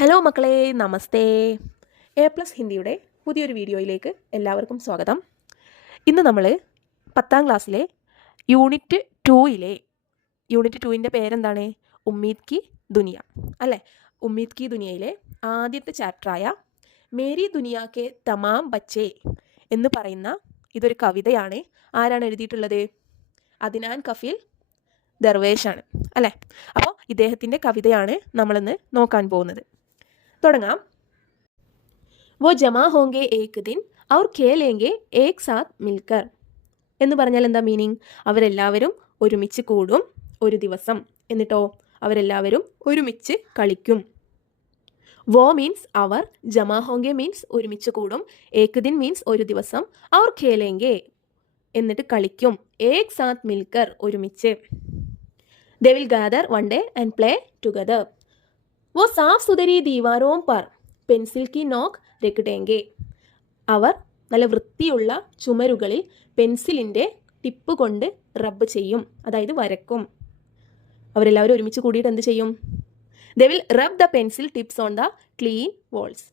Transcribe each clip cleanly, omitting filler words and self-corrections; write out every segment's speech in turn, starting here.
Hello മക്കളെ, നമസ്തേ. A+ ഹിന്ദിയുടെ പുതിയൊരു വീഡിയോയിലേക്ക് എല്ലാവർക്കും സ്വാഗതം. ഇന്ന് നമ്മൾ 10ാം ക്ലാസ്സിലെ യൂണിറ്റ് 2ൻ്റെ പേരെന്താണ്? ഉമ്മീദ് കി ദുനിയ അല്ലേ? ഉമ്മീദ് കി ദുനിയയിലെ ആദ്യത്തെ ചാപ്റ്ററായ മേരി ദുനിയ കെ തമാം ബച്ചേ എന്ന് പറയുന്ന ഇതൊരു കവിതയാണ്. ആരാണ് എഴുതിയിട്ടുള്ളത്? അദ്നാൻ കഫീൽ ദർവേഷാണ് അല്ലേ? അപ്പോൾ ഇദ്ദേഹത്തിൻ്റെ കവിതയാണ് നമ്മളിന്ന് നോക്കാൻ പോകുന്നത്. തുടങ്ങാം. വോ ജമാ ഹോങ്കെ ഏക് ദിൻ ഔർ ഖേലേംഗെ ഏക് സാത്ത് മിൽക്കർ എന്ന് പറഞ്ഞാൽ എന്താ മീനിങ്? അവരെല്ലാവരും ഒരുമിച്ച് കൂടും ഒരു ദിവസം, എന്നിട്ടോ അവരെല്ലാവരും ഒരുമിച്ച് കളിക്കും. വോ മീൻസ് അവർ, ജമാ ഹോങ്കെ മീൻസ് ഒരുമിച്ച് കൂടും, ഏക് ദിൻ മീൻസ് ഒരു ദിവസം, ഔർ ഖേലേംഗെ എന്നിട്ട് കളിക്കും, ഏക് സാത്ത് മിൽക്കർ ഒരുമിച്ച്. They will gather one day and play together. वो साफ सुथरी दीवारों पर പെൻസിൽ കി നോക്ക് രക്കിടേങ്കെ. അവർ നല്ല വൃത്തിയുള്ള ചുമരുകളിൽ പെൻസിലിൻ്റെ ടിപ്പ് കൊണ്ട് റബ്ബ് ചെയ്യും, അതായത് വരക്കും. അവരെല്ലാവരും ഒരുമിച്ച് കൂടിയിട്ട് എന്ത് ചെയ്യും? They will rub the pencil tips on the clean walls.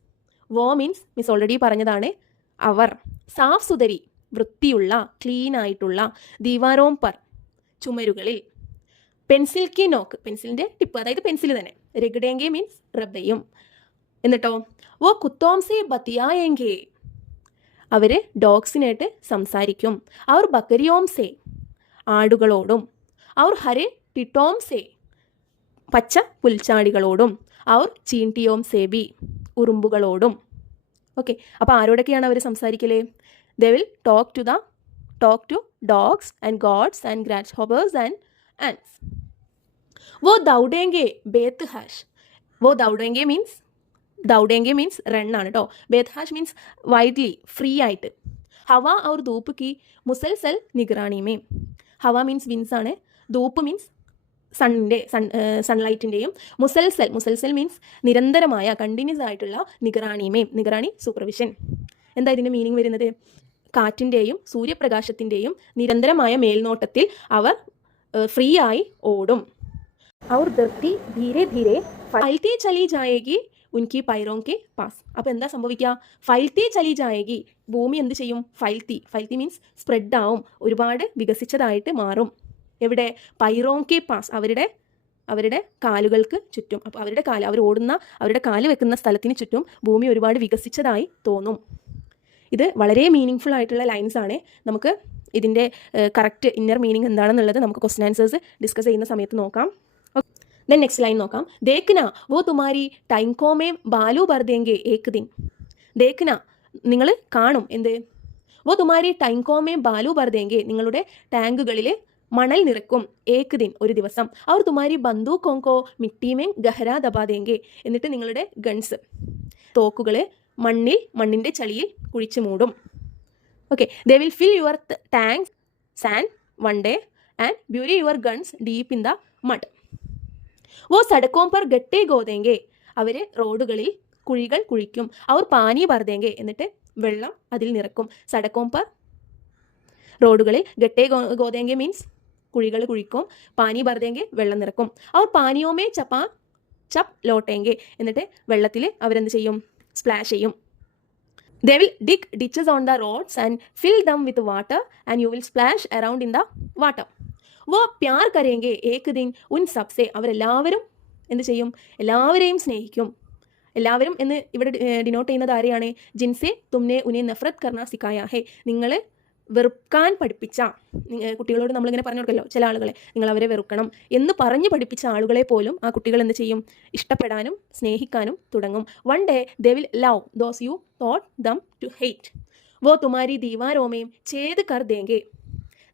വോ മീൻസ് ഓൾറെഡി പറഞ്ഞതാണ് അവർ, സാഫ് സുതരി വൃത്തിയുള്ള ക്ലീൻ ആയിട്ടുള്ള, ദീവാരോം പർ ചുമരുകളിൽ, പെൻസിൽ കി നോക്ക് പെൻസിലിൻ്റെ ടിപ്പ് അതായത് പെൻസിൽ തന്നെ, രഗിടേങ്കെ മീൻസ് റബ്ബ് ചെയ്യും. എന്നിട്ടോ വോ കുത്തോം സെ ബത്തിയായെങ്കെ അവർ ഡോഗ്സിനായിട്ട് സംസാരിക്കും, അവർ ബക്കരിയോം സെ ആടുകളോടും, അവർ ഹരെ ടിട്ടോം സെ പച്ച പുൽച്ചാടികളോടും, അവർ ചീൻറ്റിയോം സെ ബി ഉറുമ്പുകളോടും. ഓക്കെ, അപ്പോൾ ആരോടൊക്കെയാണ് അവർ സംസാരിക്കലേ? They will talk to dogs and gods and grasshoppers and ants. वो दौड़ेंगे बेतहाश. वो दौड़ेंगे മീൻസ് റൺ ആണ് കേട്ടോ. बेतहाश മീൻസ് വൈഡ്ലി, ഫ്രീ ആയിട്ട്. ഹവ ഔർ ധൂപ്പ് കി മുസൽസൽ നിഗറാണി മേ. ഹവ മീൻസ് വിൻസ് ആണ്, ധൂപ്പ് മീൻസ് സൺലൈറ്റിൻ്റെയും, മുസൽസൽ മീൻസ് നിരന്തരമായ കണ്ടിന്യൂസ് ആയിട്ടുള്ള, നിഗറാണി സൂപ്പർവിഷൻ. എന്താ ഇതിൻ്റെ മീനിങ് വരുന്നത്? കാറ്റിൻ്റെയും സൂര്യപ്രകാശത്തിൻ്റെയും നിരന്തരമായ മേൽനോട്ടത്തിൽ അവർ ഫ്രീ ആയി ഓടും. ഔർ ധർത്തി ധീരെ ധീരെ ഫൈൽത്തി ചലി ജായേഗി ഉൻകി പൈറോം കെ പാസ്. അപ്പോൾ എന്താ സംഭവിക്കുക? ഫൈൽത്തി ചലി ജായേഗി, ഭൂമി എന്ത് ചെയ്യും? ഫൈൽത്തി മീൻസ് സ്പ്രെഡ് ആവും, ഒരുപാട് വികസിച്ചതായിട്ട് മാറും. എവിടെ? പൈറോം കെ പാസ്, അവരുടെ കാലുകൾക്ക് ചുറ്റും. അപ്പോൾ അവരുടെ കാല് വെക്കുന്ന സ്ഥലത്തിന് ചുറ്റും ഭൂമി ഒരുപാട് വികസിച്ചതായി തോന്നും. ഇത് വളരെ മീനിങ് ഫുൾ ആയിട്ടുള്ള ലൈൻസ് ആണ്. നമുക്ക് ഇതിൻ്റെ കറക്റ്റ് ഇന്നർ മീനിങ് എന്താണെന്നുള്ളത് നമുക്ക് ക്വസ്റ്റ്യൻ ആൻസേഴ്സ് ഡിസ്കസ് ചെയ്യുന്ന സമയത്ത് നോക്കാം. ദെൻ നെക്സ്റ്റ് ലൈൻ നോക്കാം. ദേഖ്ന വോ തുമാരി ടൈംകോമേ ബാലു ബർദേങ്കെ ഏക് ദിൻ. ദേഖ്ന നിങ്ങൾ കാണും, എന്ത്? വോ തുമാരി ടൈംകോമേ ബാലു ബർദേങ്കെ നിങ്ങളുടെ ടാങ്കുകളിൽ മണൽ നിറക്കും, ഏക് ദിൻ ഒരു ദിവസം. അവർ തുമാരി ബന്ദൂക്കോങ്കോ മിട്ടിമേ ഗഹര ദബാദേങ്കെ എന്നിട്ട് നിങ്ങളുടെ ഗൺസ് തോക്കുകൾ മണ്ണിൻ്റെ ചളിയിൽ കുഴിച്ചു മൂടും. Okay, they will fill your tanks sand one day and bury your guns deep in the mud. വോ സടക്കോം പർ ഗട്ടെ ഗോദേങ്കെ അവർ റോഡുകളിൽ കുഴികൾ കുഴിക്കും. അവർ പാനി ബർദേങ്കെ എന്നിട്ട് വെള്ളം അതിൽ നിറക്കും. സടക്കോം പർ റോഡുകളിൽ, ഗട്ടെ ഗോദേങ്കെ മീൻസ് കുഴികൾ കുഴിക്കും, പാനി ബർദേങ്കെ വെള്ളം നിറക്കും. അവർ പാനിയോമേ ചപ്പ് ലോട്ടേങ്കെ എന്നിട്ട് വെള്ളത്തിൽ അവരെന്ത് ചെയ്യും? സ്പ്ലാഷ് ചെയ്യും. They will dig ditches on the roads and fill them with water and you will splash around in the water. वो प्यार करेंगे एक दिन उन सबसे. അവരെല്ലാവരും എന്ത് ചെയ്യും? എല്ലാവരെയും സ്നേഹിക്കും. എല്ലാവരും എന്ന് ഇവിടെ ഡിനോട്ട് ചെയ്യുന്നത് ആരെയാണ്? ജിൻസെ തുമ്നെ ഉനെ നഫ്രത് കർണ സിക്കായ ഹേ. നിങ്ങൾ വെറുക്കാൻ പഠിപ്പിച്ച, കുട്ടികളോട് നമ്മളിങ്ങനെ പറഞ്ഞു കൊടുക്കല്ലോ ചില ആളുകളെ, നിങ്ങൾ അവരെ വെറുക്കണം എന്ന് പറഞ്ഞ് പഠിപ്പിച്ച ആളുകളെ പോലും ആ കുട്ടികൾ എന്ത് ചെയ്യും? ഇഷ്ടപ്പെടാനും സ്നേഹിക്കാനും തുടങ്ങും. One day they will love those you thought them to hate. വോ തുമാരി ദീവാരോമേം ഛേദ് കർ ദേങ്കെ.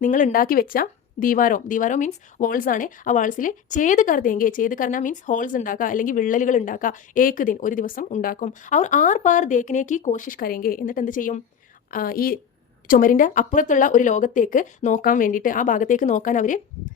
നിങ്ങൾ ഉണ്ടാക്കി വെച്ച ദീവാരോ മീൻസ് വോൾസ് ആണ്. ആ വാൾസിൽ ഛേദ് കർ ദേങ്കെ, ഛേദ് കർണ മീൻസ് ഹോൾസ് ഉണ്ടാക്കുക അല്ലെങ്കിൽ വിള്ളലുകൾ ഉണ്ടാക്കുക. ഏക് ദിൻ ഒരു ദിവസം ഉണ്ടാക്കും. അവർ ആർ പാർ ദേഖ്നേക്ക് കോശിഷ് കരേങ്കെ എന്നിട്ട് എന്ത് ചെയ്യും? ഈ ചുമരിൻ്റെ അപ്പുറത്തുള്ള ഒരു ലോകത്തേക്ക് നോക്കാൻ വേണ്ടിയിട്ട്, ആ ഭാഗത്തേക്ക് നോക്കാൻ അവർ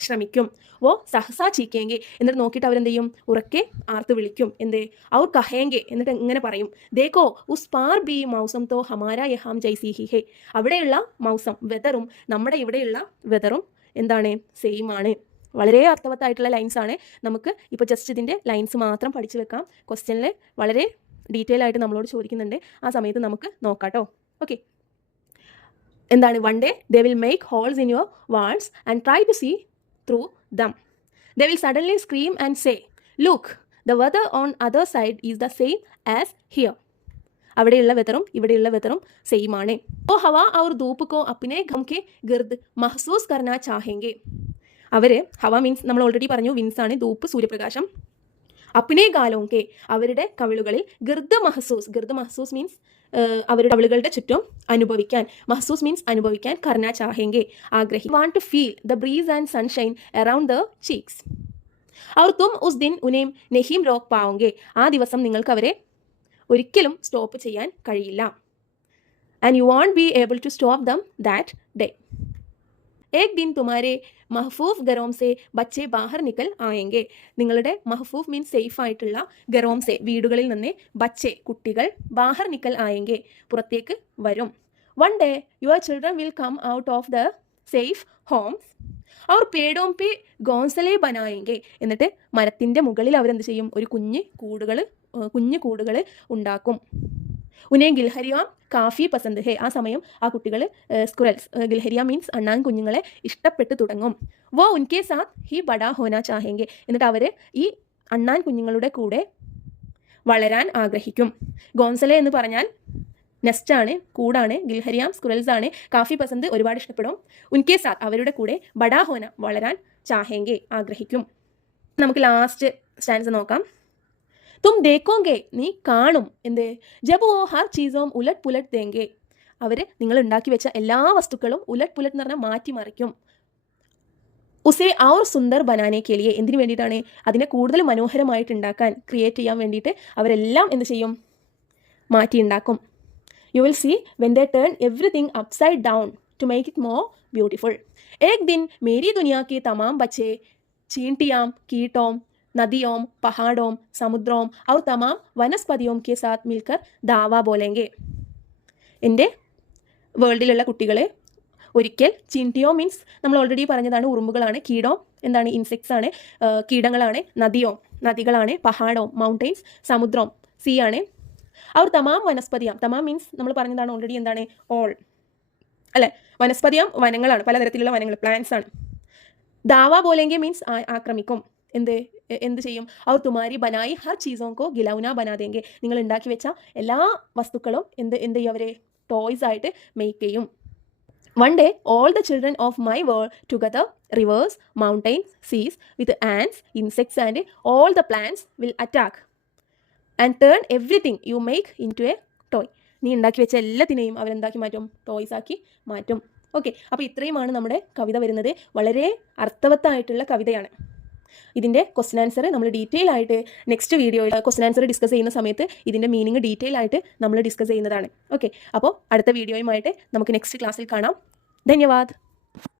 ശ്രമിക്കും. വോ സഹസാ ചീക്കേങ്കെ എന്നിട്ട് നോക്കിയിട്ട് അവരെന്ത് ചെയ്യും? ഉറക്കെ ആർത്ത് വിളിക്കും. എന്ത്? അവർ കഹേങ്കെ എന്നിട്ട് ഇങ്ങനെ പറയും, ദേക്കോ ഉസ് പാർ ബി മൗസം തോ ഹമാര യഹാം ജൈസി ഹി ഹേ. അവിടെയുള്ള മൗസം വെതറും നമ്മുടെ ഇവിടെയുള്ള വെതറും എന്താണ്? സെയിം ആണ്. വളരെ അർത്ഥവത്തായിട്ടുള്ള ലൈൻസ് ആണ്. നമുക്ക് ഇപ്പോൾ ജസ്റ്റ് ഇതിൻ്റെ ലൈൻസ് മാത്രം പഠിച്ചു വെക്കാം. ക്വസ്റ്റ്യനിൽ വളരെ ഡീറ്റെയിൽ ആയിട്ട് നമ്മളോട് ചോദിക്കുന്നുണ്ട്. ആ സമയത്ത് നമുക്ക് നോക്കാം കേട്ടോ. ഓക്കെ, എന്താണ്? One day they will make holes in your walls and try to see through them. They will suddenly scream and say look the weather on other side is the same as here. അവിടെയുള്ള വെതറും ഇവിടെയുള്ള വെതറും same ആണ്. ഓ ഹവാ ഔർ ധൂപ്പ് കോ അപ്നെ ഘം കെ ഗിർദ് മഹ്സൂസ് കർനാ ചാഹേംഗെ. അവർ ഹവ മീൻസ് നമ്മൾ ഓൾറെഡി പറഞ്ഞു വിൻസ് ആണ്, ധൂപ്പ് സൂര്യപ്രകാശം. അപ്നെ ഗാലോം കെ അവരുടെ കവിളുകളിൽ ഗിർദ് മഹ്സൂസ് മീൻസ് അവരുടെ കവിളുകളുടെ ചുറ്റും അനുഭവിക്കാൻ, മഹ്സൂസ് മീൻസ് അനുഭവിക്കാൻ, കർനാ ചാഹേംഗെ ആഗ്രഹി. Want to feel the breeze and sunshine around the cheeks. അവർ തും ഉസ് ദിൻ ഉനേം നെഹീം റോക്ക് പാവുങ്കെ. ആ ദിവസം നിങ്ങൾക്ക് അവരെ ഒരിക്കലും സ്റ്റോപ്പ് ചെയ്യാൻ കഴിയില്ല. And you won't be able to stop them that day. ഏക് ദിൻ തുമാരെ മഹ്ഫൂഫ് ഗറോംസെ ബച്ചെ ബാഹർ നിക്കൽ ആയെങ്കിൽ. നിങ്ങളുടെ മഹ്ഫൂഫ് മീൻസ് സേഫ് ആയിട്ടുള്ള, ഗറോംസെ വീടുകളിൽ നിന്ന്, ബച്ചെ കുട്ടികൾ, ബാഹർ നിക്കൽ ആയെങ്കിൽ പുറത്തേക്ക് വരും. One day your children will come out of the safe homes അവർ പേടോം പേ ഗോൺസലെ ബനായെങ്കിൽ. എന്നിട്ട് മരത്തിൻ്റെ മുകളിൽ അവരെന്ത് ചെയ്യും? ഒരു കുഞ്ഞു കൂടുകൾ ഉണ്ടാക്കും. ഉനേ ഗിൽഹരിയാം കാഫി പസന്ത് ഹേ. ആ സമയം ആ കുട്ടികൾ സ്കുറൽസ്, ഗിൽഹരിയ മീൻസ് അണ്ണാൻ കുഞ്ഞുങ്ങളെ ഇഷ്ടപ്പെട്ട് തുടങ്ങും. വോ ഉൻകെ സാത്ത് ഹി ബഡാ ഹോന ചാഹേങ്കെ. എന്നിട്ട് അവർ ഈ അണ്ണാൻ കുഞ്ഞുങ്ങളുടെ കൂടെ വളരാൻ ആഗ്രഹിക്കും. ഗോൺസലെ എന്ന് പറഞ്ഞാൽ നെസ്റ്റാണ്, കൂടാണ്. ഗിൽഹരിയാം സ്കുറൽസ് ആണ്. കാഫി പസന്ത് ഒരുപാട് ഇഷ്ടപ്പെടും. ഉൻകെ സാത്ത് അവരുടെ കൂടെ, ബഡാ ഹോന വളരാൻ, ചാഹേങ്കെ ആഗ്രഹിക്കും. നമുക്ക് ലാസ്റ്റ് സ്റ്റാൻസ് നോക്കാം. തും ദേക്കോങ്കെ നീ കാണും. എന്ത്? ജബ് ഓ ഹർ ചീസോം ഉലട്ട് പുലട്ട് തേങ്കെ. അവർ നിങ്ങൾ ഉണ്ടാക്കി വെച്ച എല്ലാ വസ്തുക്കളും ഉലട്ട് പുലട്ട് എന്ന് പറഞ്ഞാൽ മാറ്റി മറിക്കും. ഉസേ ഔർ സുന്ദർ ബനാനെ കേലിയെ. എന്തിനു വേണ്ടിയിട്ടാണ്? അതിനെ കൂടുതൽ മനോഹരമായിട്ട് ഉണ്ടാക്കാൻ, ക്രിയേറ്റ് ചെയ്യാൻ വേണ്ടിയിട്ട് അവരെല്ലാം എന്ത് ചെയ്യും? മാറ്റി ഉണ്ടാക്കും. You will see when they turn everything upside down to make it more beautiful. ഏക് ദിൻ മേരി ദുനിയാ കെ തമാം ബച്ചെ ചീंटियाम कीटों नदियों पहाड़ों समुद्रों और तमाम वनस्पतियों के साथ मिलकर दावा बोलेंगे. എൻ്റെ വേൾഡിലുള്ള കുട്ടികളെ ഒരിക്കൽ ചീंटियों മീൻസ് നമ്മൾ ഓൾറെഡി പറഞ്ഞതാണ്, ഉറുമ്പുകളാണ്. കീടോ എന്താണ്? ഇൻസെക്ട്സ് ആണ്, കീടങ്ങളാണ്. നദികളാണ്. പഹാഡോ മൗണ്ടെയിൻസ്, സമുദ്രം സീ ആണ്. അവർ തമാം വനസ്പതിയാം, തമാം മീൻസ് നമ്മൾ പറഞ്ഞതാണ് ഓൾറെഡി, എന്താണ്? ഓൾ അല്ലേ. വനസ്പതിയാം വനങ്ങളാണ്, പലതരത്തിലുള്ള വനങ്ങൾ, പ്ലാന്റ്സ് ആണ്. ദാവ ബോലെങ്കെ മീൻസ് ആക്രമിക്കും. എന്ത് ചെയ്യും? അവർ തുമാരി ബനായി ഹർ ചീസോം കോ ഗിലൗന ബനാദേങ്കെ. നിങ്ങൾ ഉണ്ടാക്കി വെച്ച എല്ലാ വസ്തുക്കളും എന്ത് ചെയ്യും? അവരെ ടോയ്സ് ആയിട്ട് മേക്ക് ചെയ്യും. One day all the children of my world together rivers mountains seas with ants insects and all the plants will attack and turn everything you make into a toy. നീ ഉണ്ടാക്കി വെച്ച എല്ലാത്തിനെയും അവരെന്താക്കി മാറ്റും? Toys ആക്കി മാറ്റും. Okay, അപ്പോൾ ഇത്രയുമാണ് നമ്മുടെ കവിത വരുന്നത്. വളരെ അർത്ഥവത്തായിട്ടുള്ള കവിതയാണ്. ഇതിൻ്റെ ക്വസ്റ്റ്യൻ ആൻസർ നമ്മൾ ഡീറ്റെയിൽ ആയിട്ട് നെക്സ്റ്റ് വീഡിയോയിൽ ക്വസ്റ്റ്യൻ ആൻസർ ഡിസ്കസ് ചെയ്യുന്ന സമയത്ത് ഇതിൻ്റെ മീനിങ് ഡീറ്റെയിൽ ആയിട്ട് നമ്മൾ ഡിസ്കസ് ചെയ്യുന്നതാണ്. ഓക്കെ, അപ്പോൾ അടുത്ത വീഡിയോയുമായിട്ട് നമുക്ക് നെക്സ്റ്റ് ക്ലാസ്സിൽ കാണാം. ധന്യവാദ്.